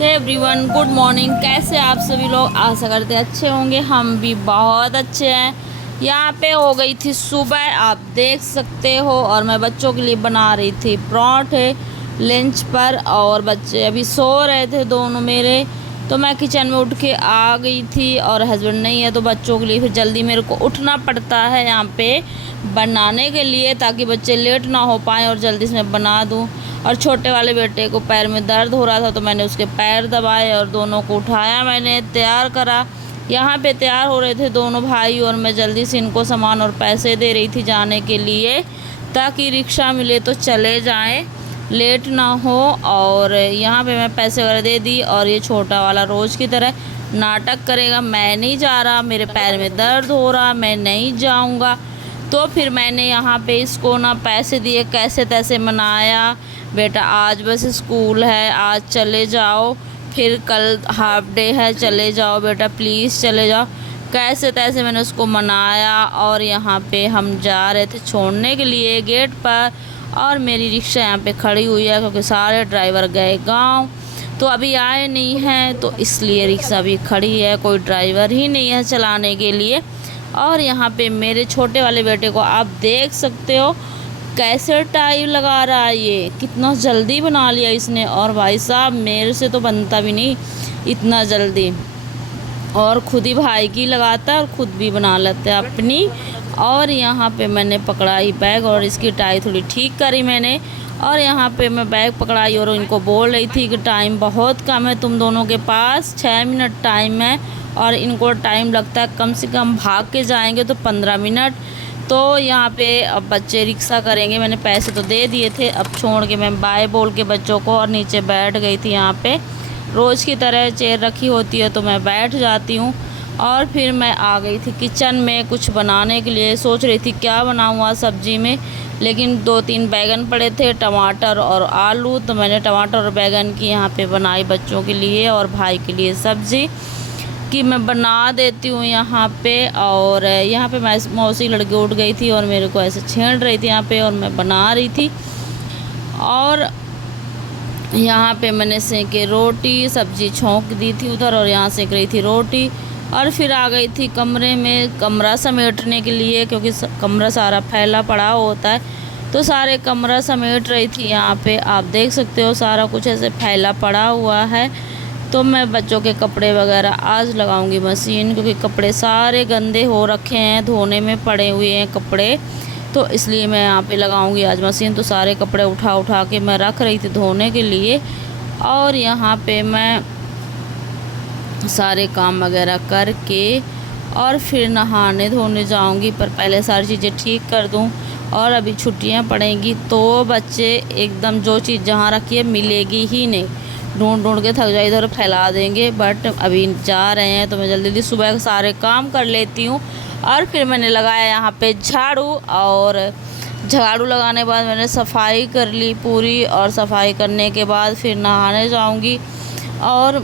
Everyone good morning. कैसे आप सभी लोग? आशा करते अच्छे होंगे। हम भी बहुत अच्छे हैं। यहाँ पे हो गई थी सुबह, आप देख सकते हो, और मैं बच्चों के लिए बना रही थी पराठे लंच पर। और बच्चे अभी सो रहे थे दोनों मेरे, तो मैं किचन में उठ के आ गई थी। और हस्बैंड नहीं है तो बच्चों के लिए फिर जल्दी मेरे को उठना पड़ता है यहाँ पे बनाने के लिए, ताकि बच्चे लेट ना हो पाएँ और जल्दी से मैं बना दूँ। और छोटे वाले बेटे को पैर में दर्द हो रहा था तो मैंने उसके पैर दबाए और दोनों को उठाया, मैंने तैयार करा। यहाँ पे तैयार हो रहे थे दोनों भाई और मैं जल्दी से इनको सामान और पैसे दे रही थी जाने के लिए, ताकि रिक्शा मिले तो चले जाएं, लेट ना हो। और यहाँ पे मैं पैसे वगैरह दे दी। और ये छोटा वाला रोज़ की तरह नाटक करेगा, मैं नहीं जा रहा, मेरे पैर में दर्द हो रहा, मैं नहीं जाऊँगा। तो फिर मैंने यहाँ पे इसको ना पैसे दिए, कैसे तैसे मनाया। बेटा आज बस स्कूल है, आज चले जाओ, फिर कल हाफ डे है, चले जाओ बेटा प्लीज़ चले जाओ। कैसे तैसे मैंने उसको मनाया। और यहाँ पे हम जा रहे थे छोड़ने के लिए गेट पर, और मेरी रिक्शा यहाँ पे खड़ी हुई है क्योंकि सारे ड्राइवर गए गांव, तो अभी आए नहीं हैं, तो इसलिए रिक्शा भी खड़ी है, कोई ड्राइवर ही नहीं है चलाने के लिए। और यहाँ पे मेरे छोटे वाले बेटे को आप देख सकते हो कैसे टाइम लगा रहा है, ये कितना जल्दी बना लिया इसने। और भाई साहब मेरे से तो बनता भी नहीं इतना जल्दी, और खुद ही भाई की लगाता है और खुद भी बना लेता है अपनी। और यहाँ पे मैंने पकड़ाई बैग और इसकी टाई थोड़ी ठीक करी मैंने। और यहाँ पे मैं बैग पकड़ाई और इनको बोल रही थी कि टाइम बहुत कम है तुम दोनों के पास, 6 मिनट टाइम है, और इनको टाइम लगता है कम से कम, भाग के जाएंगे तो 15 मिनट। तो यहाँ पे अब बच्चे रिक्शा करेंगे, मैंने पैसे तो दे दिए थे। अब छोड़ के मैं बाय बोल के बच्चों को और नीचे बैठ गई थी। यहाँ पे रोज़ की तरह चेयर रखी होती है तो मैं बैठ जाती हूँ। और फिर मैं आ गई थी किचन में कुछ बनाने के लिए, सोच रही थी क्या बनाऊँ आज सब्ज़ी में, लेकिन 2-3 बैगन पड़े थे, टमाटर और आलू, तो मैंने टमाटर और बैगन की यहाँ पे बनाई बच्चों के लिए और भाई के लिए सब्ज़ी कि मैं बना देती हूँ यहाँ पे। और यहाँ पे मैं मौसी लड़की उठ गई थी और मेरे को ऐसे छेड़ रही थी यहाँ पे, और मैं बना रही थी। और यहाँ पे मैंने सेके रोटी, सब्ज़ी छोंक दी थी उधर, और यहाँ सेक रही थी रोटी। और फिर आ गई थी कमरे में कमरा समेटने के लिए, क्योंकि कमरा सारा फैला पड़ा होता है, तो सारे कमरा समेट रही थी। यहाँ पे आप देख सकते हो सारा कुछ ऐसे फैला पड़ा हुआ है। तो मैं बच्चों के कपड़े वगैरह आज लगाऊंगी मशीन, क्योंकि कपड़े सारे गंदे हो रखे हैं, धोने में पड़े हुए हैं कपड़े, तो इसलिए मैं यहाँ पे लगाऊंगी आज मशीन। तो सारे कपड़े उठा उठा के मैं रख रही थी धोने के लिए। और यहाँ पे मैं सारे काम वगैरह करके और फिर नहाने धोने जाऊंगी, पर पहले सारी चीज़ें ठीक कर दूं। और अभी छुट्टियां पड़ेंगी तो बच्चे एकदम जो चीज़ जहाँ रखी है मिलेगी ही नहीं, ढूंढ ढूंढ के थक जाए इधर फैला देंगे। बट अभी जा रहे हैं तो मैं जल्दी जल्दी सुबह सारे काम कर लेती हूँ। और फिर मैंने लगाया यहाँ पे झाड़ू, और झाड़ू लगाने के बाद मैंने सफाई कर ली पूरी, और सफाई करने के बाद फिर नहाने जाऊँगी। और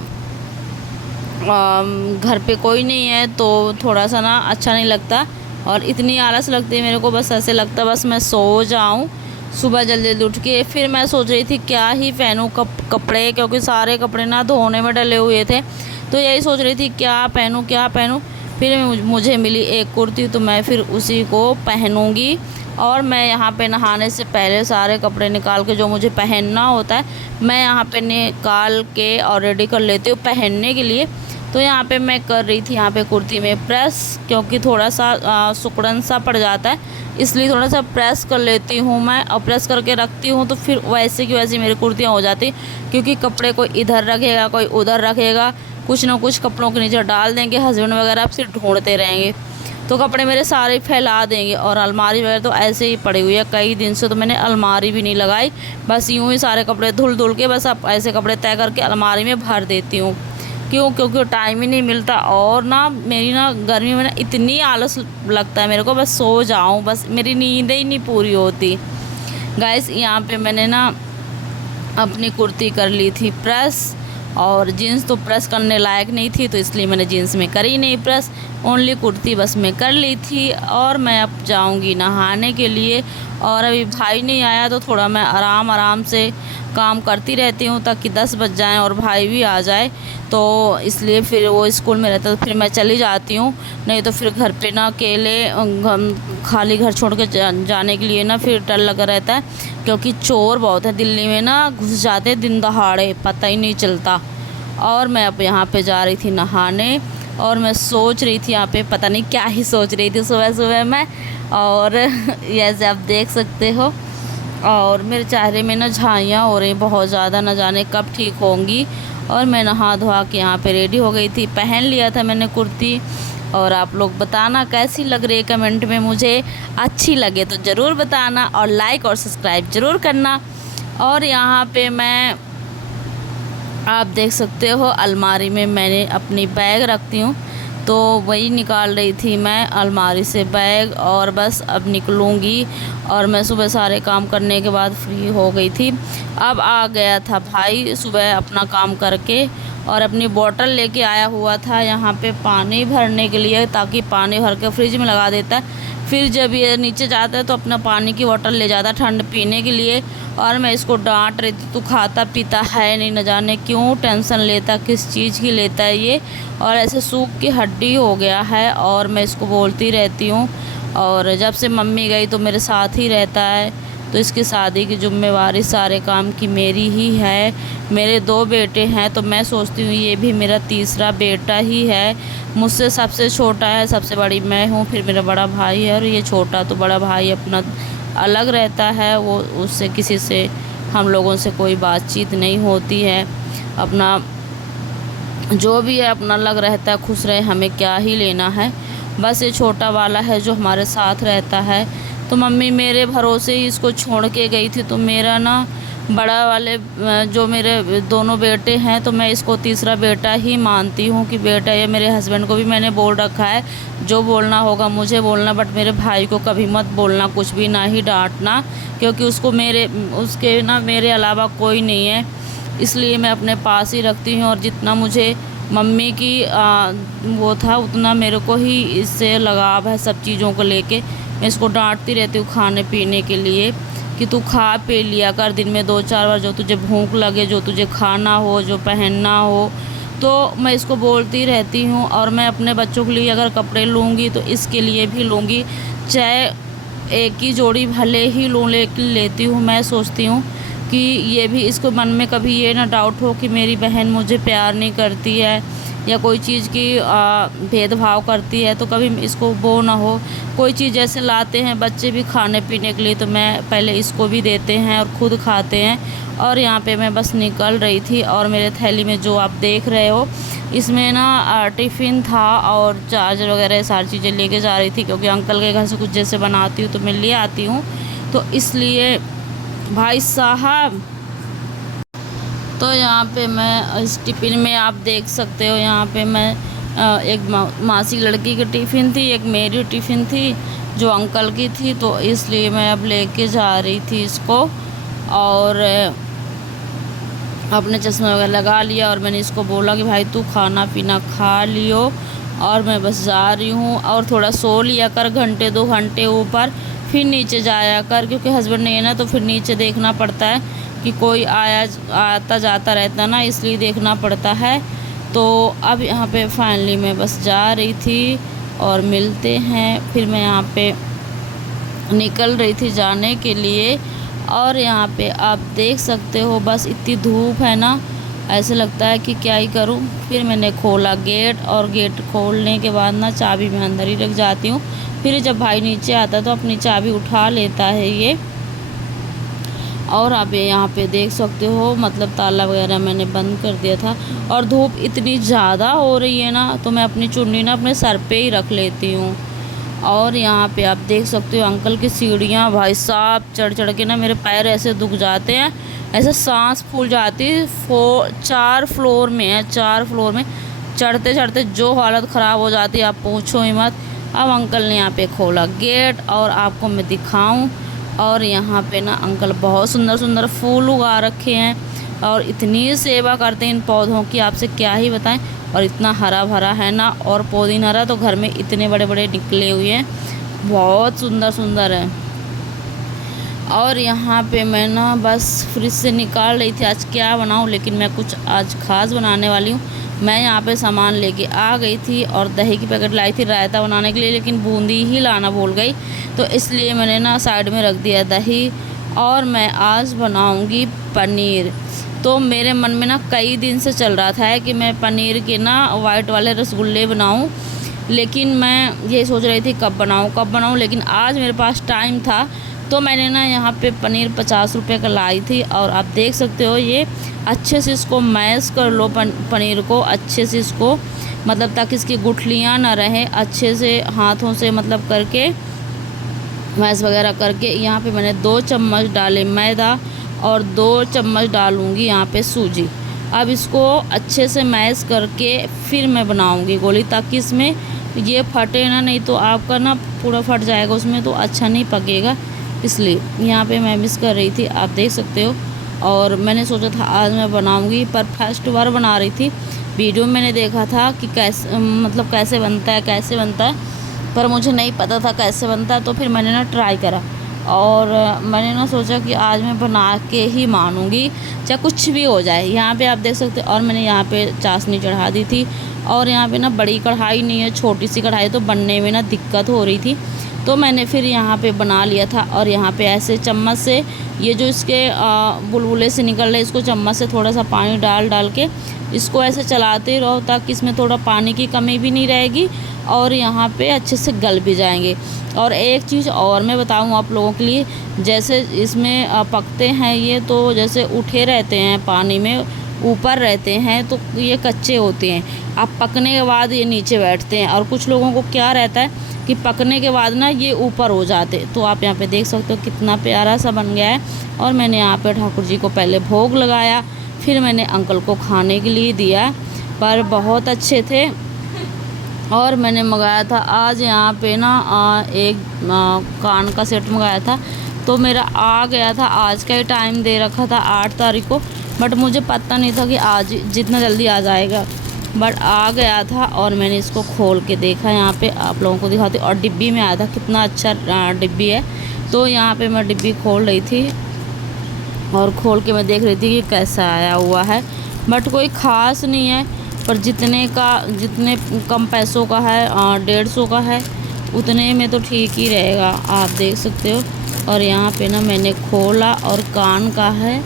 घर पे कोई नहीं है तो थोड़ा सा ना अच्छा नहीं लगता, और इतनी आलस लगती है मेरे को, बस ऐसे लगता है बस मैं सो जाऊँ सुबह जल्दी जल्दी उठ के। फिर मैं सोच रही थी क्या ही पहनूँ कपड़े, क्योंकि सारे कपड़े ना धोने में डले हुए थे, तो यही सोच रही थी क्या पहनूँ क्या पहनूँ। फिर मुझे मिली एक कुर्ती, तो मैं फिर उसी को पहनूँगी। और मैं यहाँ पे नहाने से पहले सारे कपड़े निकाल के जो मुझे पहनना होता है मैं यहाँ पे निकाल के और रेडी कर लेती हूँ पहनने के लिए। तो यहाँ पे मैं कर रही थी यहाँ पे कुर्ती में प्रेस, क्योंकि थोड़ा सा सिकुड़न सा पड़ जाता है, इसलिए थोड़ा सा प्रेस कर लेती हूँ मैं, और प्रेस करके रखती हूँ, तो फिर वैसे की वैसे मेरी कुर्तियाँ हो जाती। क्योंकि कपड़े कोई इधर रखेगा कोई उधर रखेगा, कुछ ना कुछ कपड़ों के नीचे डाल देंगे हस्बैंड वगैरह, फिर ढूंढते रहेंगे तो कपड़े मेरे सारे फैला देंगे। और अलमारी वगैरह तो ऐसे ही पड़ी हुई है कई दिन से, तो मैंने अलमारी भी नहीं लगाई, बस यूँ ही सारे कपड़े धुल धुल के बस अब ऐसे कपड़े तय करके अलमारी में भर देती हूँ। क्योंकि टाइम ही नहीं मिलता, और ना मेरी ना गर्मी में ना इतनी आलस लगता है मेरे को, बस सो जाऊँ, बस मेरी नींद ही नहीं पूरी होती। गाइस यहाँ पे मैंने ना अपनी कुर्ती कर ली थी प्रेस, और जीन्स तो प्रेस करने लायक नहीं थी, तो इसलिए मैंने जीन्स में करी नहीं प्रेस, ओनली कुर्ती बस मैं कर ली थी। और मैं अब जाऊंगी नहाने के लिए। और अभी भाई नहीं आया तो थोड़ा मैं आराम से काम करती रहती हूँ ताकि 10 बज जाएँ और भाई भी आ जाए, तो इसलिए फिर वो स्कूल में रहता तो फिर मैं चली जाती हूँ। नहीं तो फिर घर पे ना अकेले खाली घर छोड़ के जाने के लिए ना फिर डर लगा रहता है, क्योंकि चोर बहुत है दिल्ली में ना, घुस जाते हैं दिन दहाड़े, पता ही नहीं चलता। और मैं अब यहाँ पे जा रही थी नहाने, और मैं सोच रही थी यहाँ पे पता नहीं क्या ही सोच रही थी सुबह सुबह मैं। और जैसे आप देख सकते हो, और मेरे चेहरे में ना झाइयाँ हो रही बहुत ज़्यादा, न जाने कब ठीक होंगी। और मैं नहा धोआ के यहाँ पे रेडी हो गई थी, पहन लिया था मैंने कुर्ती। और आप लोग बताना कैसी लग रही है कमेंट में, मुझे अच्छी लगे तो ज़रूर बताना, और लाइक और सब्सक्राइब ज़रूर करना। और यहाँ पे मैं, आप देख सकते हो, अलमारी में मैंने अपनी बैग रखती हूँ, तो वही निकाल रही थी मैं अलमारी से बैग। और बस अब निकलूँगी। और मैं सुबह सारे काम करने के बाद फ्री हो गई थी। अब आ गया था भाई सुबह अपना काम करके, और अपनी बोतल लेके आया हुआ था यहाँ पे पानी भरने के लिए, ताकि पानी भर के फ्रिज में लगा देता है। फिर जब ये नीचे जाता है तो अपना पानी की बोतल ले जाता ठंड पीने के लिए। और मैं इसको डांट रही थी, तू खाता पीता है नहीं, न जाने क्यों टेंशन लेता, किस चीज़ की लेता है ये, और ऐसे सूख की हड्डी हो गया है। और मैं इसको बोलती रहती हूँ। और जब से मम्मी गई तो मेरे साथ ही रहता है, तो इसकी शादी की जिम्मेवारी सारे काम की मेरी ही है। मेरे 2 बेटे हैं, तो मैं सोचती हूँ ये भी मेरा तीसरा बेटा ही है। मुझसे सबसे छोटा है, सबसे बड़ी मैं हूँ, फिर मेरा बड़ा भाई है, और ये छोटा तो बड़ा भाई अपना अलग रहता है, वो उससे किसी से हम लोगों से कोई बातचीत नहीं होती है। अपना जो भी है अपना अलग रहता है, खुश रहे, हमें क्या ही लेना है। बस ये छोटा वाला है जो हमारे साथ रहता है। तो मम्मी मेरे भरोसे ही इसको छोड़ के गई थी, तो मेरा ना बड़ा वाले जो मेरे दोनों बेटे हैं, तो मैं इसको तीसरा बेटा ही मानती हूँ कि बेटा। ये मेरे हस्बैंड को भी मैंने बोल रखा है, जो बोलना होगा मुझे बोलना, बट मेरे भाई को कभी मत बोलना कुछ भी, ना ही डांटना, क्योंकि उसके ना मेरे अलावा कोई नहीं है, इसलिए मैं अपने पास ही रखती हूँ। और जितना मुझे मम्मी की वो था, उतना मेरे को ही इससे लगाव है सब चीज़ों को लेके। मैं इसको डांटती रहती हूँ खाने पीने के लिए कि तू खा पी लिया कर दिन में 2-4 बार, जो तुझे भूख लगे, जो तुझे खाना हो, जो पहनना हो, तो मैं इसको बोलती रहती हूँ। और मैं अपने बच्चों के लिए अगर कपड़े लूँगी तो इसके लिए भी लूँगी, चाहे एक ही जोड़ी भले ही लूँ, लेकिन लेती हूँ। मैं सोचती हूँ कि ये भी, इसको मन में कभी ये ना डाउट हो कि मेरी बहन मुझे प्यार नहीं करती है या कोई चीज़ की भेदभाव करती है, तो कभी इसको वो ना हो। कोई चीज़ जैसे लाते हैं बच्चे भी खाने पीने के लिए, तो मैं पहले इसको भी देते हैं और ख़ुद खाते हैं। और यहाँ पे मैं बस निकल रही थी, और मेरे थैली में जो आप देख रहे हो, इसमें ना टिफ़िन था और चार्जर वगैरह सारी चीज़ें लेके जा रही थी, क्योंकि अंकल के घर से कुछ जैसे बनाती हूँ तो मैं ले आती हूँ, तो इसलिए भाई साहब। तो यहाँ पे मैं इस टिफ़िन में आप देख सकते हो, यहाँ पे मैं एक मासी लड़की की टिफ़िन थी, एक मेरी टिफ़िन थी जो अंकल की थी, तो इसलिए मैं अब लेके जा रही थी इसको। और अपने चश्मा वगैरह लगा लिया, और मैंने इसको बोला कि भाई तू खाना पीना खा लियो, और मैं बस जा रही हूँ। और थोड़ा सो लिया कर, घंटे 2 घंटे ऊपर, फिर नीचे जाया कर, क्योंकि हस्बैंड नहीं है ना, तो फिर नीचे देखना पड़ता है कि कोई आता जाता रहता ना, इसलिए देखना पड़ता है। तो अब यहाँ पे फाइनली मैं बस जा रही थी, और मिलते हैं। फिर मैं यहाँ पे निकल रही थी जाने के लिए, और यहाँ पे आप देख सकते हो बस इतनी धूप है ना, ऐसे लगता है कि क्या ही करूँ। फिर मैंने खोला गेट, और गेट खोलने के बाद ना चाबी मैं अंदर ही रख जाती हूँ। फिर जब भाई नीचे आता है तो अपनी चाबी उठा लेता है ये। और आप यहाँ पे देख सकते हो, मतलब ताला वगैरह मैंने बंद कर दिया था। और धूप इतनी ज़्यादा हो रही है ना, तो मैं अपनी चुन्नी ना अपने सर पे ही रख लेती हूँ। और यहाँ पे आप देख सकते हो अंकल की सीढ़ियाँ, भाई साहब चढ़ चढ़ के ना मेरे पैर ऐसे दुख जाते हैं, ऐसे सांस फूल जाती है। 4 फ्लोर में है, 4 फ्लोर में चढ़ते चढ़ते जो हालत ख़राब हो जाती है आप पूछो ही मत। अब अंकल ने यहाँ पे खोला गेट, और आपको मैं दिखाऊं। और यहाँ पे ना अंकल बहुत सुंदर सुंदर फूल उगा रखे हैं, और इतनी सेवा करते हैं इन पौधों की, आपसे क्या ही बताएं। और इतना हरा भरा है ना, और पुदीना हरा तो घर में इतने बड़े बड़े निकले हुए हैं, बहुत सुंदर सुंदर है। और यहाँ पे मैं ना बस फ्रिज से निकाल रही थी आज क्या बनाऊँ, लेकिन मैं कुछ आज ख़ास बनाने वाली हूँ। मैं यहाँ पे सामान लेके आ गई थी और दही की पैकेट लाई थी रायता बनाने के लिए, लेकिन बूंदी ही लाना भूल गई, तो इसलिए मैंने ना साइड में रख दिया दही। और मैं आज बनाऊँगी पनीर। तो मेरे मन में ना कई दिन से चल रहा था कि मैं पनीर के ना वाइट वाले रसगुल्ले बनाऊँ, लेकिन मैं ये सोच रही थी कब बनाऊँ, लेकिन आज मेरे पास टाइम था, तो मैंने ना यहाँ पे पनीर 50 रुपये का लाई थी। और आप देख सकते हो ये अच्छे से इसको मैश कर लो, पनीर को अच्छे से इसको, मतलब ताकि इसकी गुठलियाँ ना रहें, अच्छे से हाथों से मतलब करके मैश वगैरह करके। यहाँ पे मैंने 2 चम्मच डाले मैदा और 2 चम्मच डालूँगी यहाँ पे सूजी। अब इसको अच्छे से मैश करके फिर मैं बनाऊँगी गोली, ताकि इसमें ये फटे ना, नहीं तो आपका ना पूरा फट जाएगा उसमें, तो अच्छा नहीं पकेगा। इसलिए यहाँ पे मैं मिक्स कर रही थी, आप देख सकते हो। और मैंने सोचा था आज मैं बनाऊँगी, पर फर्स्ट बार बना रही थी। वीडियो में मैंने देखा था कि कैसे मतलब कैसे बनता है, पर मुझे नहीं पता था कैसे बनता है, तो फिर मैंने ना ट्राई करा। और मैंने ना सोचा कि आज मैं बना के ही मानूँगी, चाहे कुछ भी हो जाए। यहाँ पे आप देख सकते हो। और मैंने यहाँ पे चाशनी चढ़ा दी थी। और यहाँ पे ना बड़ी कढ़ाई नहीं है, छोटी सी कढ़ाई, तो बनने में ना दिक्कत हो रही थी, तो मैंने फिर यहाँ पे बना लिया था। और यहाँ पे ऐसे चम्मच से ये जो इसके बुलबुले से निकल रहे, इसको चम्मच से थोड़ा सा पानी डाल के इसको ऐसे चलाते रहो, ताकि इसमें थोड़ा पानी की कमी भी नहीं रहेगी और यहाँ पे अच्छे से गल भी जाएंगे। और एक चीज़ और मैं बताऊँ आप लोगों के लिए, जैसे इसमें पकते हैं ये, तो जैसे उठे रहते हैं पानी में, ऊपर रहते हैं, तो ये कच्चे होते हैं। अब पकने के बाद ये नीचे बैठते हैं। और कुछ लोगों को क्या रहता है कि पकने के बाद ना ये ऊपर हो जाते। तो आप यहाँ पे देख सकते हो कितना प्यारा सा बन गया है। और मैंने यहाँ पे ठाकुर जी को पहले भोग लगाया, फिर मैंने अंकल को खाने के लिए दिया, पर बहुत अच्छे थे। और मैंने मंगाया था आज यहाँ पे ना एक कान का सेट मंगाया था, तो मेरा आ गया था। आज का ही टाइम दे रखा था 8 तारीख को, बट मुझे पता नहीं था कि आज जितना जल्दी आ जाएगा, बट आ गया था। और मैंने इसको खोल के देखा, यहाँ पे आप लोगों को दिखाती। और डिब्बी में आया था, कितना अच्छा डिब्बी है। तो यहाँ पे मैं डिब्बी खोल रही थी और खोल के मैं देख रही थी कि कैसा आया हुआ है, बट कोई ख़ास नहीं है। पर जितने कम पैसों का है, 150 का है, उतने में तो ठीक ही रहेगा, आप देख सकते हो। और यहाँ पे ना मैंने खोला, और कान का है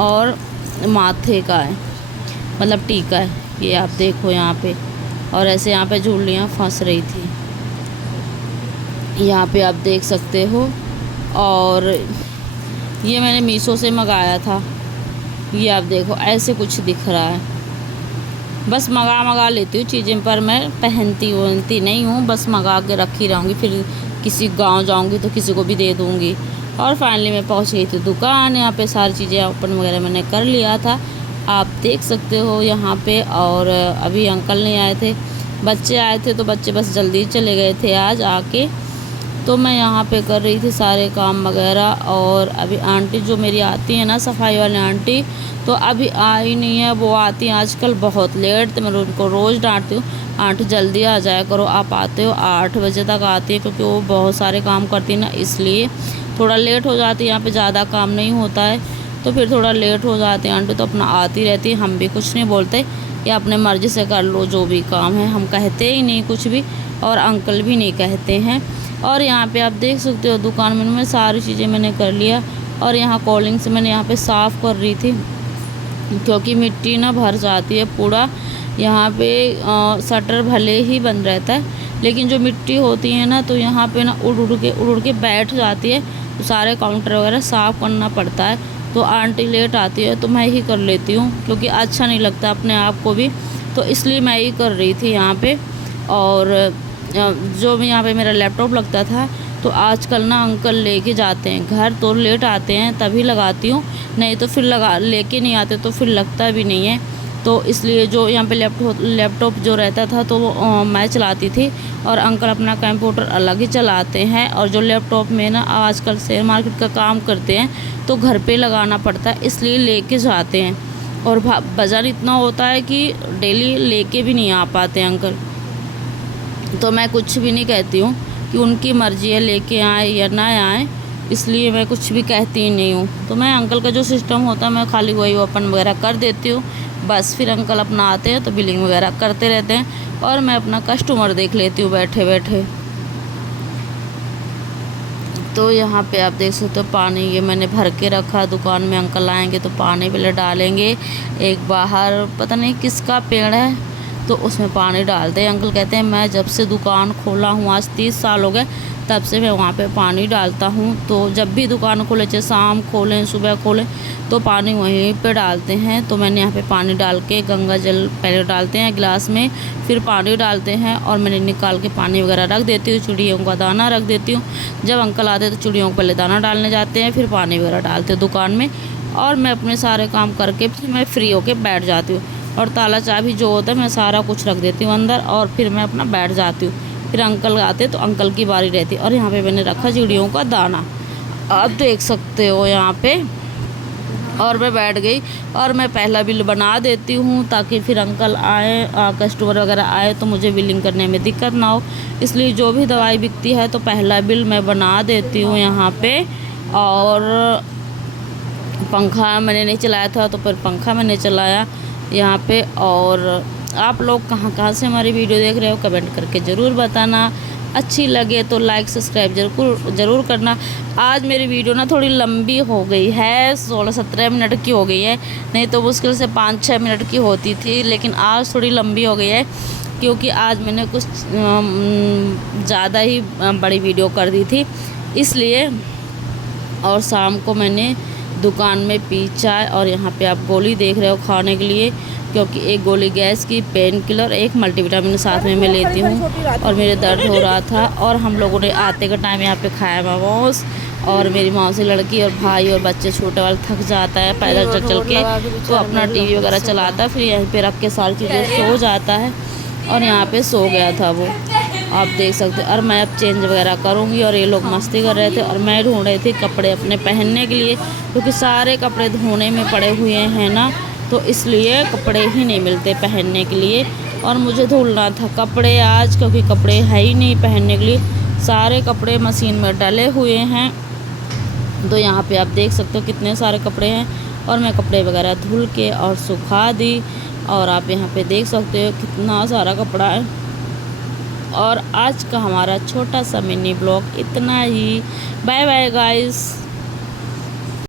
और माथे का है, मतलब टीका है, ये आप देखो यहाँ पे। और ऐसे यहाँ पे झुर्रियाँ फंस रही थी, यहाँ पे आप देख सकते हो। और ये मैंने मीशो से मंगाया था, ये आप देखो ऐसे कुछ दिख रहा है। बस मंगा लेती हूँ चीज़ें, पर मैं पहनती नहीं हूँ, बस मंगा के रखी रहूँगी, फिर किसी गांव जाऊँगी तो किसी को भी दे दूँगी। और फाइनली मैं पहुँच गई थी दुकान, यहाँ पे सारी चीज़ें ओपन वगैरह मैंने कर लिया था, आप देख सकते हो यहाँ पे। और अभी अंकल नहीं आए थे, बच्चे आए थे, तो बच्चे बस जल्दी चले गए थे आज आके। तो मैं यहाँ पे कर रही थी सारे काम वगैरह। और अभी आंटी जो मेरी आती है ना, सफाई वाली आंटी, तो अभी आई नहीं है। वो आती हैं आजकल बहुत लेट, तो मैं उनको रोज़ डांटती हूँ, आंटी जल्दी आ जाया करो, आप आते हो 8 बजे तक आती है, क्योंकि वो बहुत सारे काम करती है ना, इसलिए थोड़ा लेट हो जाती है। यहाँ पे ज़्यादा काम नहीं होता है, तो फिर थोड़ा लेट हो जाती है आंटी, तो अपना आती रहती है। हम भी कुछ नहीं बोलते, या अपने मर्ज़ी से कर लो जो भी काम है, हम कहते ही नहीं कुछ भी, और अंकल भी नहीं कहते हैं। और यहाँ पे आप देख सकते हो दुकान में मैं सारी चीज़ें मैंने कर लिया। और यहाँ कॉलिंग से मैंने यहाँ पे साफ़ कर रही थी, क्योंकि मिट्टी ना भर जाती है पूरा। यहाँ पे शटर भले ही बंद रहता है, लेकिन जो मिट्टी होती है ना, तो यहाँ पे ना उड़ के बैठ जाती है, तो सारे काउंटर वगैरह साफ़ करना पड़ता है। तो आंटी लेट आती है तो मैं ही कर लेती हूँ, क्योंकि अच्छा नहीं लगता अपने आप को भी, तो इसलिए मैं ही कर रही थी यहाँ पे। और जो भी यहाँ पे मेरा लैपटॉप लगता था, तो आजकल ना अंकल लेके जाते हैं घर, तो लेट आते हैं तभी लगाती हूँ, नहीं तो फिर लेके नहीं आते तो फिर लगता भी नहीं है। तो इसलिए जो यहाँ पे लैपटॉप जो रहता था तो वो मैं चलाती थी और अंकल अपना कंप्यूटर अलग ही चलाते हैं। और जो लैपटॉप में ना आजकल शेयर मार्केट का काम करते हैं तो घर पे लगाना पड़ता है, इसलिए लेके जाते हैं। और वज़न इतना होता है कि डेली लेके भी नहीं आ पाते अंकल। तो मैं कुछ भी नहीं कहती हूँ कि उनकी मर्ज़ी है लेके आए या ना आए, इसलिए मैं कुछ भी कहती ही नहीं हूँ। तो मैं अंकल का जो सिस्टम होता है मैं खाली वही ओपन वगैरह कर देती हूँ, बस फिर अंकल अपना आते हैं तो बिलिंग वगैरह करते रहते हैं और मैं अपना कस्टमर देख लेती हूँ बैठे बैठे। तो यहाँ पे आप देख सकते हो पानी ये मैंने भर के रखा, दुकान में अंकल आएंगे तो पानी पहले डालेंगे। एक बाहर पता नहीं किसका पेड़ है तो उसमें पानी डालते हैं। अंकल कहते हैं मैं जब से दुकान खोला हूँ, आज 30 साल हो गए, तब से मैं वहाँ पे पानी डालता हूँ। तो जब भी दुकान खोले, चाहे शाम खोलें सुबह खोलें, तो पानी वहीं पे डालते हैं। तो मैंने यहाँ पे पानी डाल के, गंगा जल पहले डालते हैं गिलास में, फिर पानी डालते हैं और मैंने निकाल के पानी वगैरह रख देती हूँ, चिड़ियों का दाना रख देती हूँ। जब अंकल आते हैं तो चिड़ियों को पहले दाना डालने जाते हैं, फिर पानी वगैरह डालते हैं दुकान में, और मैं अपने सारे काम करके फिर मैं फ्री होके बैठ जाती हूँ। और ताला चाबी जो होता है मैं सारा कुछ रख देती हूँ अंदर और फिर मैं अपना बैठ जाती हूँ। फिर अंकल आते तो अंकल की बारी रहती। और यहाँ पे मैंने रखा चिड़ियों का दाना, आप देख सकते हो यहाँ पे। और मैं बैठ गई और मैं पहला बिल बना देती हूँ ताकि फिर अंकल आए, कस्टमर वगैरह आए तो मुझे बिलिंग करने में दिक्कत ना हो। इसलिए जो भी दवाई बिकती है तो पहला बिल मैं बना देती हूँ यहाँ पे। और पंखा मैंने नहीं चलाया था तो फिर पंखा मैंने चलाया यहाँ पे। और आप लोग कहाँ कहाँ से हमारी वीडियो देख रहे हो कमेंट करके ज़रूर बताना। अच्छी लगे तो लाइक सब्सक्राइब ज़रूर करना। आज मेरी वीडियो ना थोड़ी लंबी हो गई है, 16-17 मिनट की हो गई है, नहीं तो मुश्किल से 5-6 मिनट की होती थी, लेकिन आज थोड़ी लंबी हो गई है क्योंकि आज मैंने कुछ ज़्यादा ही बड़ी वीडियो कर दी थी इसलिए। और शाम को मैंने दुकान में पी चाय और यहाँ पे आप गोली देख रहे हो खाने के लिए, क्योंकि एक गोली गैस की, पेन किलर, एक मल्टीविटामिन साथ में मैं लेती हूँ। और मेरे दर्द हो रहा था और हम लोगों ने आते के टाइम यहाँ पे खाया मोमोज। और मेरी मौसी लड़की और भाई और बच्चे छोटे वाले थक जाता है पैदल चल के, तो अपना टीवी वगैरह चलाता है, फिर यहीं पे रख के सारी चीज़ें सो जाता है। और यहाँ पे सो गया था वो, आप देख सकते हैं। और मैं अब चेंज वगैरह करूँगी और ये लोग मस्ती कर रहे थे और मैं ढूंढ रही थी कपड़े अपने पहनने के लिए, क्योंकि सारे कपड़े धोने में पड़े हुए हैं ना, तो इसलिए कपड़े ही नहीं मिलते पहनने के लिए। और मुझे धुलना था कपड़े आज, क्योंकि कपड़े है ही नहीं पहनने के लिए, सारे कपड़े मशीन में डले हुए हैं। तो यहाँ पे आप देख सकते हो कितने सारे कपड़े हैं और मैं कपड़े वगैरह धुल के और सुखा दी। और आप यहाँ पे देख सकते हो कितना सारा कपड़ा है। और आज का हमारा छोटा सा मिनी ब्लॉग इतना ही। Bye bye guys.